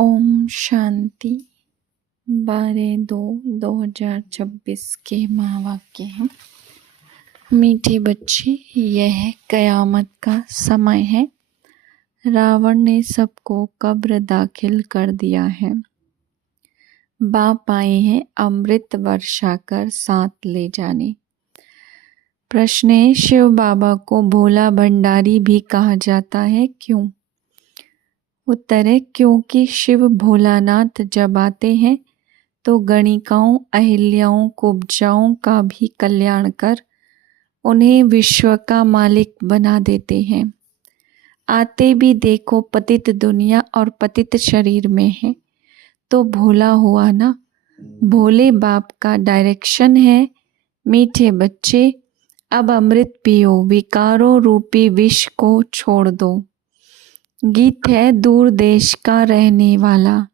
ओम शांति। 12/2/2026 के महावाक्य हैं। मीठे बच्चे, यह कयामत का समय है। रावण ने सबको कब्र दाखिल कर दिया है। बाप आए हैं अमृत वर्षा कर साथ ले जाने। प्रश्न है, शिव बाबा को भोला भंडारी भी कहा जाता है, क्यों? उत्तर है, क्योंकि शिव भोलानाथ जब आते हैं तो गणिकाओं, अहिल्याओं, कुब्जाओं का भी कल्याण कर उन्हें विश्व का मालिक बना देते हैं। आते भी देखो पतित दुनिया और पतित शरीर में है, तो भोला हुआ ना। भोले बाप का डायरेक्शन है, मीठे बच्चे अब अमृत पियो, विकारों रूपी विष को छोड़ दो। गीत है दूर देश का रहने वाला।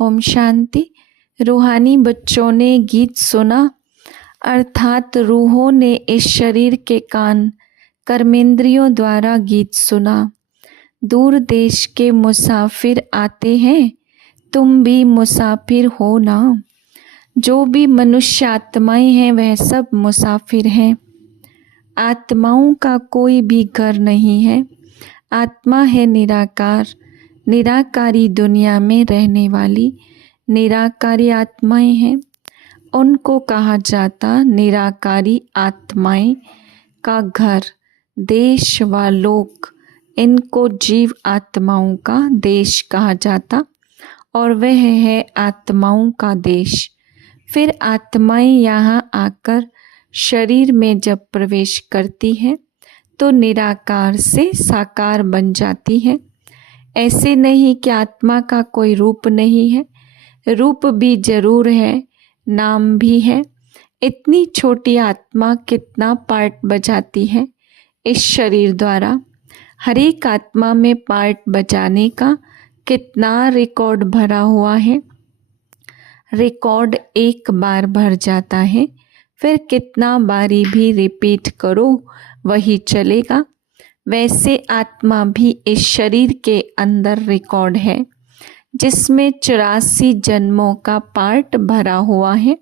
ओम शांति। रूहानी बच्चों ने गीत सुना, अर्थात रूहों ने इस शरीर के कान कर्मेंद्रियों द्वारा गीत सुना। दूर देश के मुसाफिर आते हैं, तुम भी मुसाफिर हो ना। जो भी मनुष्य आत्माएं हैं वह सब मुसाफिर हैं। आत्माओं का कोई भी घर नहीं है। आत्मा है निराकार, निराकारी दुनिया में रहने वाली निराकारी आत्माएं हैं। उनको कहा जाता निराकारी आत्माएं का घर, देश व लोक। इनको जीव आत्माओं का देश कहा जाता और वह है आत्माओं का देश। फिर आत्माएं यहाँ आकर शरीर में जब प्रवेश करती हैं तो निराकार से साकार बन जाती है। ऐसे नहीं कि आत्मा का कोई रूप नहीं है, रूप भी जरूर है, नाम भी है। इतनी छोटी आत्मा कितना पार्ट बजाती है इस शरीर द्वारा। हर एक आत्मा में पार्ट बजाने का कितना रिकॉर्ड भरा हुआ है। रिकॉर्ड एक बार भर जाता है, फिर कितना बारी भी रिपीट करो वही चलेगा। वैसे आत्मा भी इस शरीर के अंदर रिकॉर्ड है, जिसमें 84 जन्मों का पार्ट भरा हुआ है।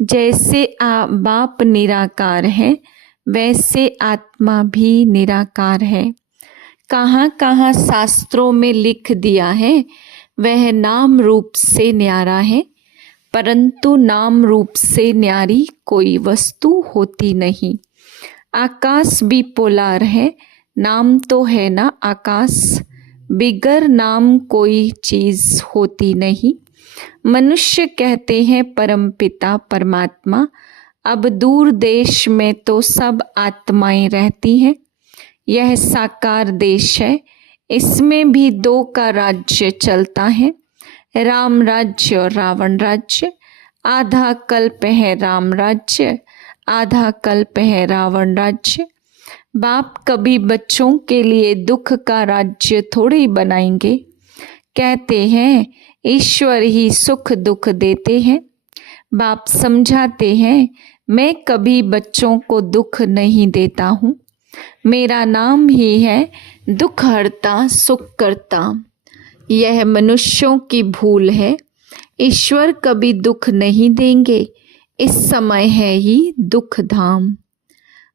जैसे बाप निराकार है, वैसे आत्मा भी निराकार है। कहाँ कहाँ शास्त्रों में लिख दिया है वह नाम रूप से न्यारा है, परंतु नाम रूप से न्यारी कोई वस्तु होती नहीं। आकाश भी पोलार है, नाम तो है ना आकाश, बिगर नाम कोई चीज होती नहीं। मनुष्य कहते हैं परमपिता परमात्मा, अब दूर देश में तो सब आत्माएं रहती हैं। यह साकार देश है, इसमें भी दो का राज्य चलता है, राम राज्य और रावण राज्य। आधा कल्प है राम राज्य, आधा कल्प है रावण राज्य। बाप कभी बच्चों के लिए दुख का राज्य थोड़ी बनाएंगे। कहते हैं ईश्वर ही सुख दुख देते हैं। बाप समझाते हैं मैं कभी बच्चों को दुख नहीं देता हूँ। मेरा नाम ही है दुख हरता सुख करता। यह मनुष्यों की भूल है। ईश्वर कभी दुख नहीं देंगे। इस समय है ही दुख धाम।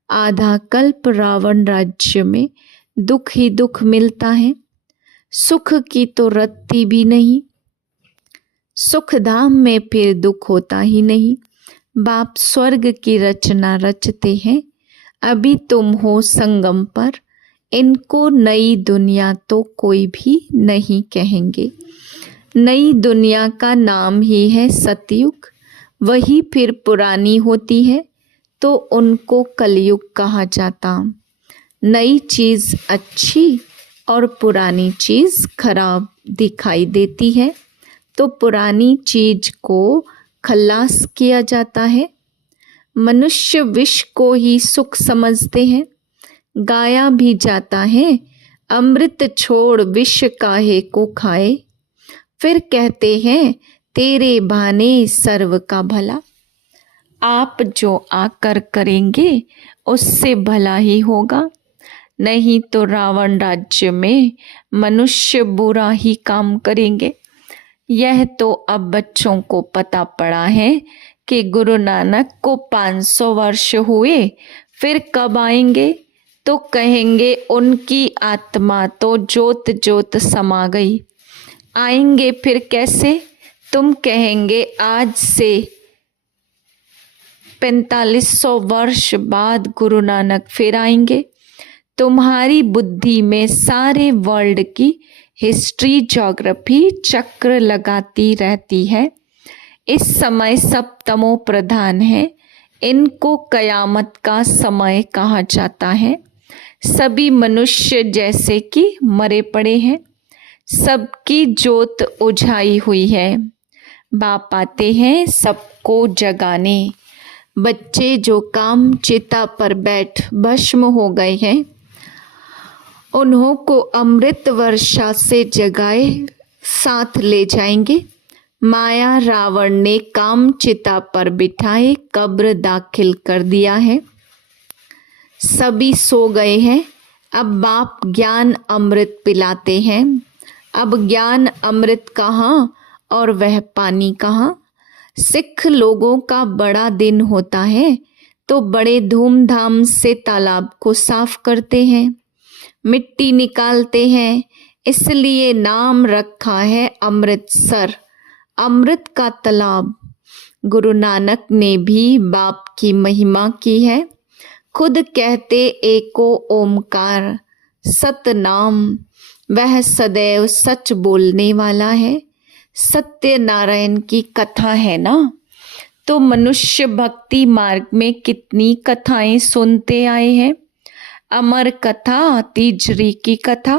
आधा कल्प रावण राज्य में दुख ही दुख मिलता है, सुख की तो रत्ती भी नहीं। सुख धाम में फिर दुख होता ही नहीं। बाप स्वर्ग की रचना रचते हैं, अभी तुम हो संगम पर। इनको नई दुनिया तो कोई भी नहीं कहेंगे। नई दुनिया का नाम ही है सतयुग, वही फिर पुरानी होती है तो उनको कलयुग कहा जाता। नई चीज अच्छी और पुरानी चीज खराब दिखाई देती है तो पुरानी चीज को खल्लास किया जाता है। मनुष्य विष को ही सुख समझते हैं। गाया भी जाता है अमृत छोड़ विष काहे को खाए। फिर कहते हैं तेरे बहाने सर्व का भला। आप जो आकर करेंगे उससे भला ही होगा। नहीं तो रावण राज्य में मनुष्य बुरा ही काम करेंगे। यह तो अब बच्चों को पता पड़ा है कि गुरु नानक को 500 वर्ष हुए, फिर कब आएंगे? तो कहेंगे उनकी आत्मा तो जोत जोत समा गई। आएंगे फिर कैसे? तुम कहेंगे आज से 4500 वर्ष बाद गुरु नानक फिर आएंगे। तुम्हारी बुद्धि में सारे वर्ल्ड की हिस्ट्री ज्योग्राफी चक्र लगाती रहती है। इस समय सब तमो प्रधान है। इनको कयामत का समय कहा जाता है। सभी मनुष्य जैसे कि मरे पड़े हैं, सबकी जोत उझाई हुई है। बाप आते हैं सबको जगाने। बच्चे जो काम चिता पर बैठ भस्म हो गए हैं, उन्हों को अमृत वर्षा से जगाए साथ ले जाएंगे। माया रावण ने काम चिता पर बिठाए कब्र दाखिल कर दिया है। सभी सो गए हैं। अब बाप ज्ञान अमृत पिलाते हैं। अब ज्ञान अमृत कहाँ और वह पानी कहाँ? सिख लोगों का बड़ा दिन होता है तो बड़े धूमधाम से तालाब को साफ करते हैं, मिट्टी निकालते हैं। इसलिए नाम रखा है अमृतसर, अमृत का तालाब। गुरु नानक ने भी बाप की महिमा की है। खुद कहते एको ओमकार सतनाम, वह सदैव सच बोलने वाला है। सत्यनारायण की कथा है ना, तो मनुष्य भक्ति मार्ग में कितनी कथाएं सुनते आए हैं। अमर कथा, तीजरी की कथा।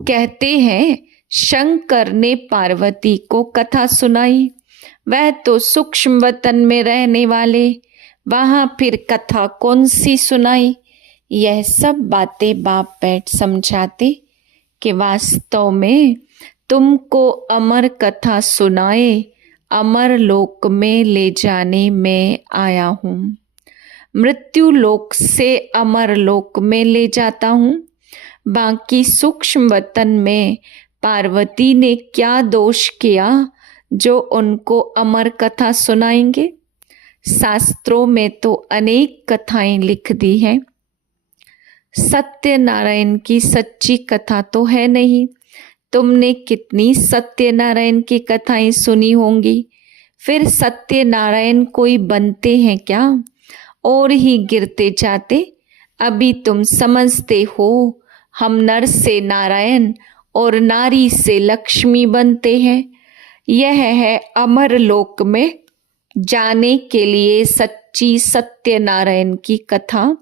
कहते हैं शंकर ने पार्वती को कथा सुनाई। वह तो सूक्ष्म वतन में रहने वाले, वहां फिर कथा कौन सी सुनाई? यह सब बातें बाप बैठ समझाते कि वास्तव में तुमको अमर कथा सुनाए, अमर लोक में ले जाने में आया हूँ। मृत्यु लोक से अमर लोक में ले जाता हूँ। बाकी सूक्ष्म वतन में पार्वती ने क्या दोष किया जो उनको अमर कथा सुनाएंगे? शास्त्रों में तो अनेक कथाएं लिख दी हैं। सत्यनारायण की सच्ची कथा तो है नहीं। तुमने कितनी सत्यनारायण की कथाएं सुनी होंगी। फिर सत्यनारायण कोई बनते हैं क्या? और ही गिरते जाते। अभी तुम समझते हो हम नर से नारायण और नारी से लक्ष्मी बनते हैं। यह है अमर लोक में जाने के लिए सच्ची सत्यनारायण की कथा,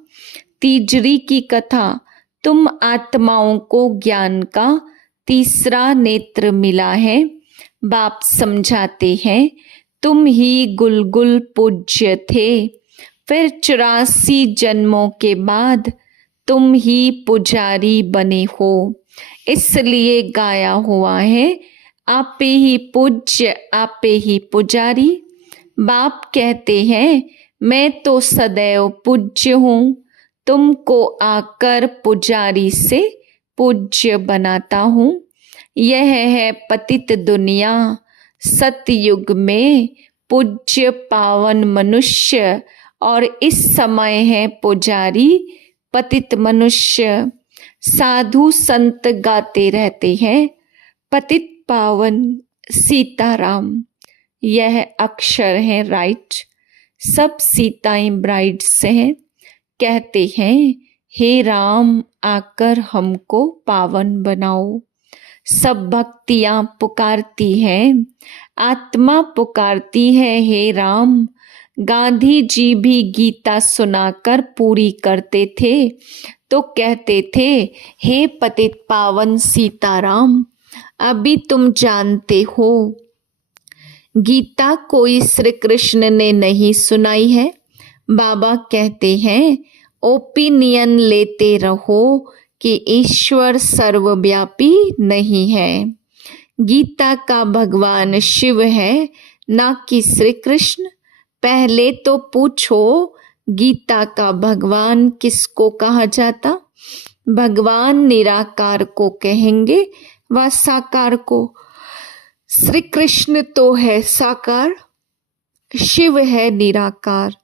तीजरी की कथा। तुम आत्माओं को ज्ञान का तीसरा नेत्र मिला है। बाप समझाते हैं तुम ही गुलगुल पूज्य थे, फिर 84 जन्मों के बाद तुम ही पुजारी बने हो। इसलिए गाया हुआ है आपे ही पूज्य आपे ही पुजारी। बाप कहते हैं मैं तो सदैव पूज्य हूँ, तुमको आकर पुजारी से पूज्य बनाता हूँ। यह है पतित दुनिया। सतयुग में पूज्य पावन मनुष्य और इस समय है पुजारी पतित मनुष्य। साधु संत गाते रहते हैं पतित पावन सीताराम। यह अक्षर है राइट। सब सीताएं ब्राइड्स हैं। कहते हैं हे राम आकर हमको पावन बनाओ। सब भक्तियां पुकारती हैं, आत्मा पुकारती है हे राम। गांधी जी भी गीता सुनाकर पूरी करते थे तो कहते थे हे पतित पावन सीताराम। अभी तुम जानते हो गीता कोई श्री कृष्ण ने नहीं सुनाई है। बाबा कहते हैं ओपिनियन लेते रहो कि ईश्वर सर्वव्यापी नहीं है। गीता का भगवान शिव है ना कि श्री कृष्ण। पहले तो पूछो गीता का भगवान किसको कहा जाता? भगवान निराकार को कहेंगे व साकार को। श्री कृष्ण तो है साकार, शिव है निराकार।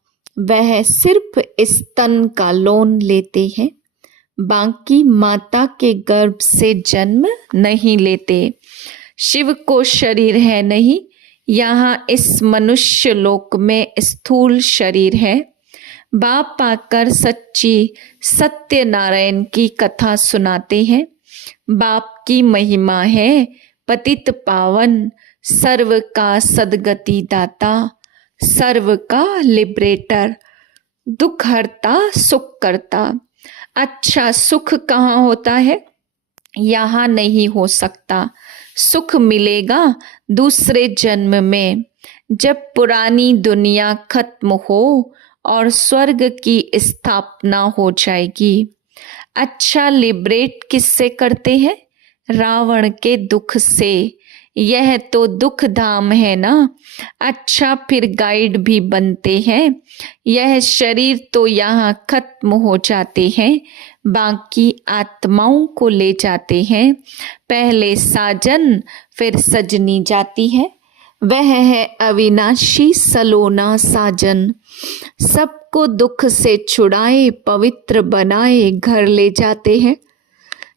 वह सिर्फ स्तन का लोन लेते हैं, बाकी माता के गर्भ से जन्म नहीं लेते। शिव को शरीर है नहीं, यहाँ इस मनुष्य लोक में स्थूल शरीर है। बाप आकर सच्ची सत्यनारायण की कथा सुनाते हैं। बाप की महिमा है पतित पावन, सर्व का सदगति दाता, सर्व का लिबरेटर, दुख हरता सुख करता। अच्छा सुख कहाँ होता है? यहाँ नहीं हो सकता। सुख मिलेगा दूसरे जन्म में, जब पुरानी दुनिया खत्म हो और स्वर्ग की स्थापना हो जाएगी। अच्छा लिबरेट किससे करते हैं? रावण के दुख से। यह तो दुख धाम है ना। अच्छा फिर गाइड भी बनते हैं। यह शरीर तो यहाँ खत्म हो जाते हैं, बाकी आत्माओं को ले जाते हैं। पहले साजन फिर सजनी जाती है। वह है अविनाशी सलोना साजन, सबको दुख से छुड़ाए पवित्र बनाए घर ले जाते हैं।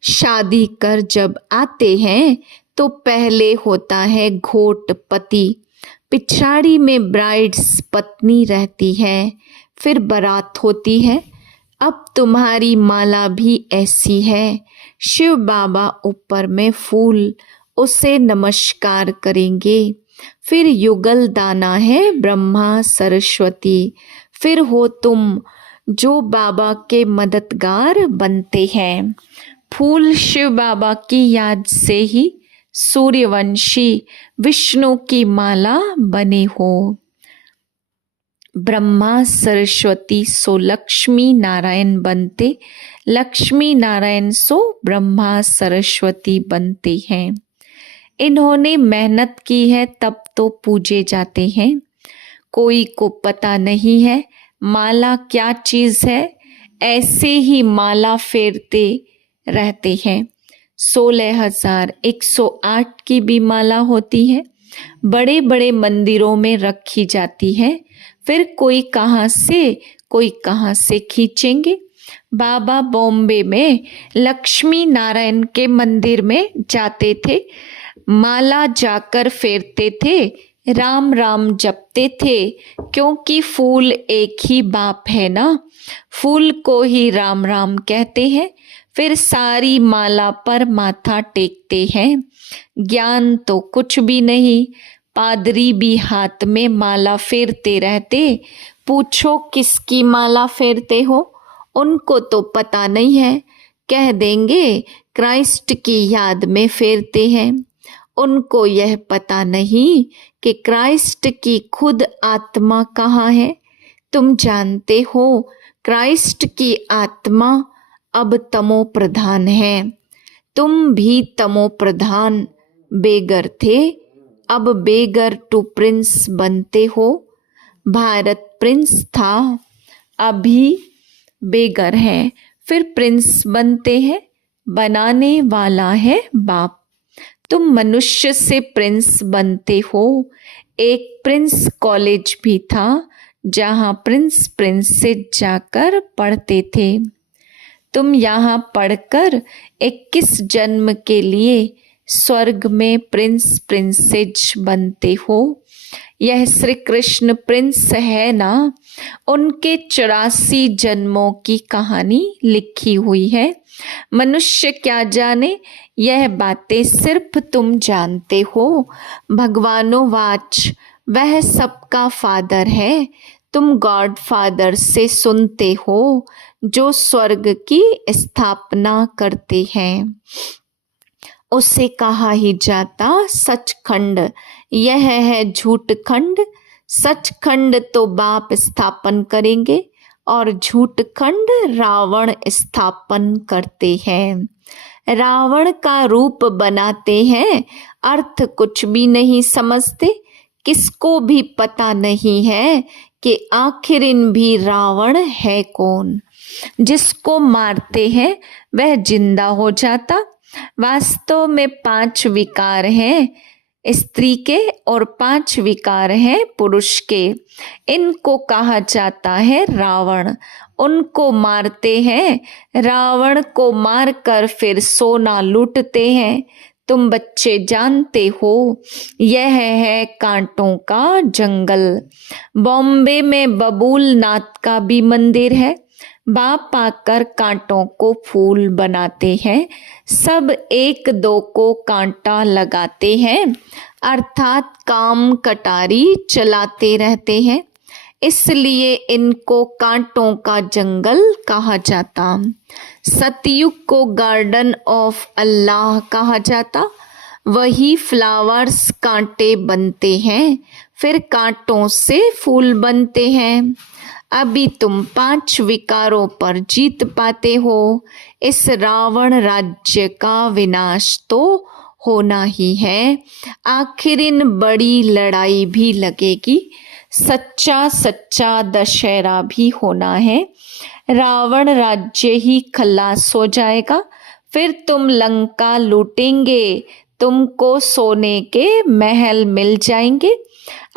शादी कर जब आते हैं तो पहले होता है घोट पति, पिछाड़ी में ब्राइड्स पत्नी रहती है, फिर बारात होती है। अब तुम्हारी माला भी ऐसी है। शिव बाबा ऊपर में फूल, उसे नमस्कार करेंगे। फिर युगल दाना है ब्रह्मा सरस्वती। फिर हो तुम जो बाबा के मददगार बनते हैं। फूल शिव बाबा की याद से ही सूर्यवंशी विष्णु की माला बने हो। ब्रह्मा सरस्वती सो लक्ष्मी नारायण बनते, लक्ष्मी नारायण सो ब्रह्मा सरस्वती बनते हैं। इन्होंने मेहनत की है तब तो पूजे जाते हैं। कोई को पता नहीं है माला क्या चीज है, ऐसे ही माला फेरते रहते हैं। 16,108 की भी माला होती है, बड़े बड़े मंदिरों में रखी जाती है। फिर कोई कहाँ से खींचेंगे। बाबा बॉम्बे में लक्ष्मी नारायण के मंदिर में जाते थे, माला जाकर फेरते थे, राम राम जपते थे, क्योंकि फूल एक ही बाप है ना। फूल को ही राम राम कहते हैं। फिर सारी माला पर माथा टेकते हैं। ज्ञान तो कुछ भी नहीं, पादरी भी हाथ में माला फेरते रहते। पूछो किसकी माला फेरते हो, उनको तो पता नहीं है। कह देंगे क्राइस्ट की याद में फेरते हैं। उनको यह पता नहीं कि क्राइस्ट की खुद आत्मा कहाँ है। तुम जानते हो क्राइस्ट की आत्मा अब तमो प्रधान है। तुम भी तमो प्रधान बेगर थे, अब बेगर टू प्रिंस बनते हो। भारत प्रिंस था, अभी बेगर है, फिर प्रिंस बनते हैं। बनाने वाला है बाप। तुम मनुष्य से प्रिंस बनते हो। एक प्रिंस कॉलेज भी था, जहाँ प्रिंस से जाकर पढ़ते थे। तुम यहाँ पढ़कर 21 जन्म के लिए स्वर्ग में प्रिंसेज बनते हो। यह श्री कृष्ण प्रिंस है ना, उनके 84 जन्मों की कहानी लिखी हुई है। मनुष्य क्या जाने, यह बातें सिर्फ तुम जानते हो। भगवानोवाच, वह सबका फादर है। तुम गॉड फादर से सुनते हो, जो स्वर्ग की स्थापना करते हैं। उसे कहा ही जाता सचखंड, यह है झूठ खंड। सचखंड तो बाप स्थापन करेंगे और झूठ खंड रावण स्थापन करते हैं। रावण का रूप बनाते हैं, अर्थ कुछ भी नहीं समझते। किसको भी पता नहीं है कि आखिर इन भी रावण है कौन। जिसको मारते हैं वह जिंदा हो जाता। वास्तव में 5 विकार हैं स्त्री के और 5 विकार हैं पुरुष के। इनको कहा जाता है रावण। उनको मारते हैं, रावण को मारकर फिर सोना लूटते हैं। तुम बच्चे जानते हो यह है कांटों का जंगल। बॉम्बे में बबूल नाथ का भी मंदिर है। बाप आकर कांटों को फूल बनाते हैं। सब एक दो को कांटा लगाते हैं, अर्थात काम कटारी चलाते रहते हैं। इसलिए इनको कांटों का जंगल कहा जाता। सतयुग को गार्डन ऑफ अल्लाह कहा जाता। वही फ्लावर्स कांटे बनते हैं, फिर कांटों से फूल बनते हैं। अभी तुम 5 विकारों पर जीत पाते हो। इस रावण राज्य का विनाश तो होना ही है। आखिर इन बड़ी लड़ाई भी लगेगी। सच्चा सच्चा दशहरा भी होना है। रावण राज्य ही खलास हो जाएगा। फिर तुम लंका लूटेंगे, तुमको सोने के महल मिल जाएंगे।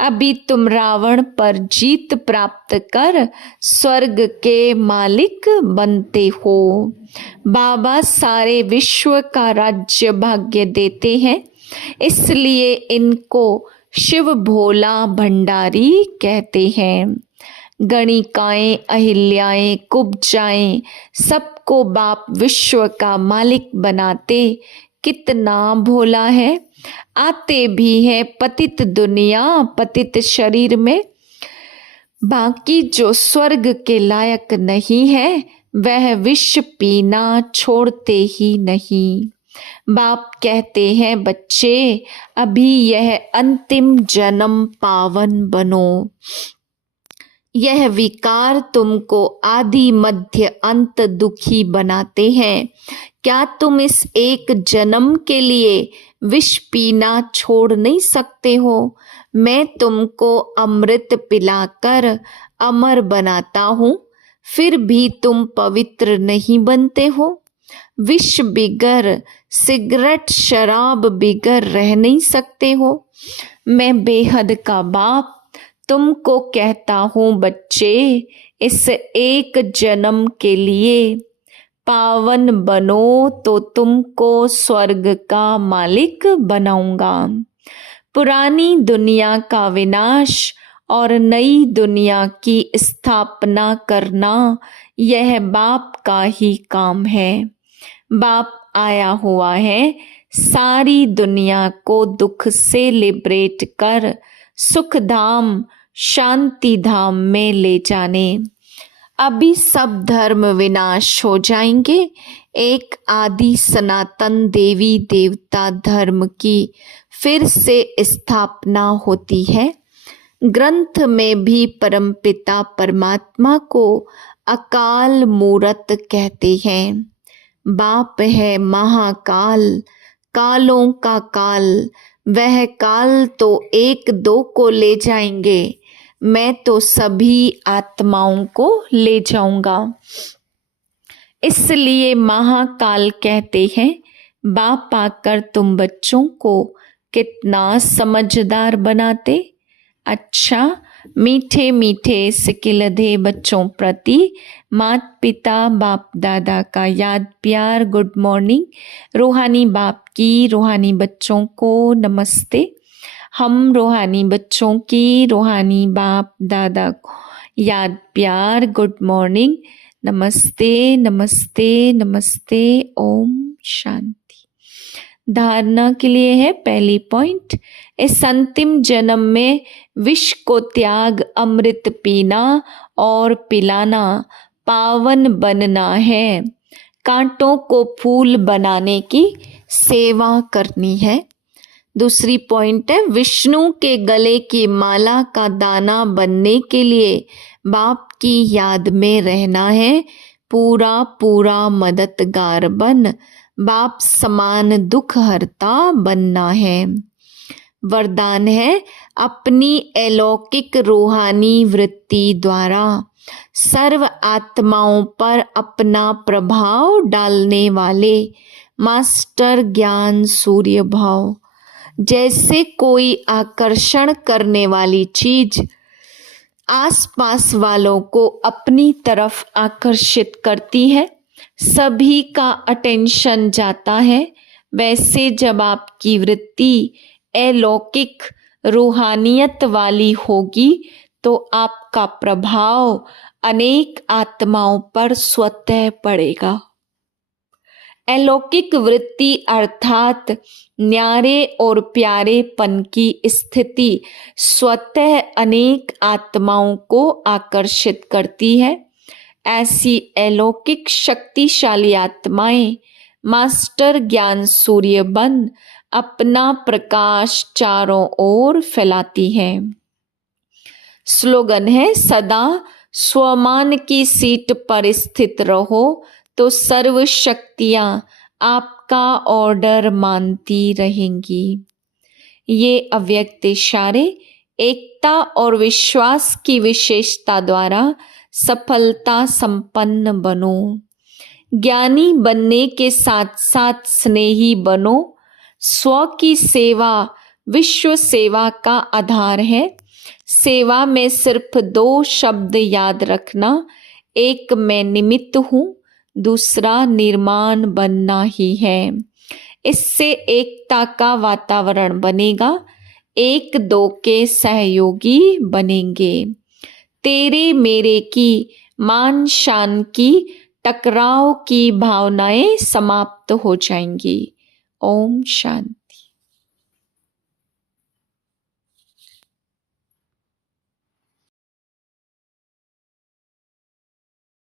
अभी तुम रावण पर जीत प्राप्त कर स्वर्ग के मालिक बनते हो। बाबा सारे विश्व का राज्य भाग्य देते हैं, इसलिए इनको शिव भोला भंडारी कहते हैं। गणिकाएं, अहिल्याएं, कुब्जाएं, सबको बाप विश्व का मालिक बनाते। कितना भोला है। आते भी है पतित दुनिया पतित शरीर में। बाकी जो स्वर्ग के लायक नहीं है वह विष पीना छोड़ते ही नहीं। बाप कहते हैं बच्चे अभी यह अंतिम जन्म पावन बनो। यह विकार तुमको आदि मध्य अंत दुखी बनाते हैं। क्या तुम इस एक जन्म के लिए विष पीना छोड़ नहीं सकते हो? मैं तुमको अमृत पिलाकर अमर बनाता हूँ, फिर भी तुम पवित्र नहीं बनते हो। विष बिगर, सिगरेट शराब बिगर रह नहीं सकते हो। मैं बेहद का बाप तुमको कहता हूँ बच्चे, इस एक जन्म के लिए पावन बनो तो तुमको स्वर्ग का मालिक बनाऊंगा। पुरानी दुनिया का विनाश और नई दुनिया की स्थापना करना यह बाप का ही काम है। बाप आया हुआ है सारी दुनिया को दुख से लिबरेट कर सुख धाम शांति धाम में ले जाने। अभी सब धर्म विनाश हो जाएंगे। एक आदि सनातन देवी देवता धर्म की फिर से स्थापना होती है। ग्रंथ में भी परमपिता परमात्मा को अकाल मूरत कहते हैं। बाप है महाकाल, कालों का काल। वह काल तो एक दो को ले जाएंगे, मैं तो सभी आत्माओं को ले जाऊंगा। इसलिए महाकाल कहते हैं बाप आकर तुम बच्चों को कितना समझदार बनाते। अच्छा, मीठे मीठे सिकिलधे बच्चों प्रति माता पिता बाप दादा का याद प्यार गुड मॉर्निंग। रूहानी बाप की रूहानी बच्चों को नमस्ते। हम रूहानी बच्चों की रूहानी बाप दादा को याद प्यार गुड मॉर्निंग, नमस्ते नमस्ते नमस्ते। ओम शांति। धारणा के लिए है पहली पॉइंट, इस अंतिम जन्म में विष को त्याग अमृत पीना और पिलाना, पावन बनना है। कांटों को फूल बनाने की सेवा करनी है। दूसरी पॉइंट है, विष्णु के गले की माला का दाना बनने के लिए बाप की याद में रहना है। पूरा पूरा मददगार बन बाप समान दुख हरता बनना है। वरदान है, अपनी अलौकिक रूहानी वृत्ति द्वारा सर्व आत्माओं पर अपना प्रभाव डालने वाले मास्टर ज्ञान सूर्य भाव। जैसे कोई आकर्षण करने वाली चीज आसपास वालों को अपनी तरफ आकर्षित करती है, सभी का अटेंशन जाता है, वैसे जब आपकी वृत्ति अलौकिक रूहानियत वाली होगी तो आपका प्रभाव अनेक आत्माओं पर स्वतः पड़ेगा। अलौकिक वृत्ति अर्थात न्यारे और प्यारेपन की स्थिति स्वतः अनेक आत्माओं को आकर्षित करती है। ऐसी अलौकिक शक्तिशाली आत्माएं मास्टर ज्ञान सूर्य बन अपना प्रकाश चारों ओर फैलाती हैं। स्लोगन है, सदा स्वमान की सीट पर स्थित रहो तो सर्व शक्तियां आपका ऑर्डर मानती रहेंगी। ये अव्यक्त इशारे एकता और विश्वास की विशेषता द्वारा सफलता संपन्न बनो। ज्ञानी बनने के साथ साथ स्नेही बनो। स्व की सेवा विश्व सेवा का आधार है। सेवा में सिर्फ 2 शब्द याद रखना, एक मैं निमित्त हूँ, दूसरा निर्माण बनना ही है। इससे एकता का वातावरण बनेगा, 1-2 के सहयोगी बनेंगे। तेरे मेरे की मान शान की टकराव की भावनाएं समाप्त हो जाएंगी। ओम शांति।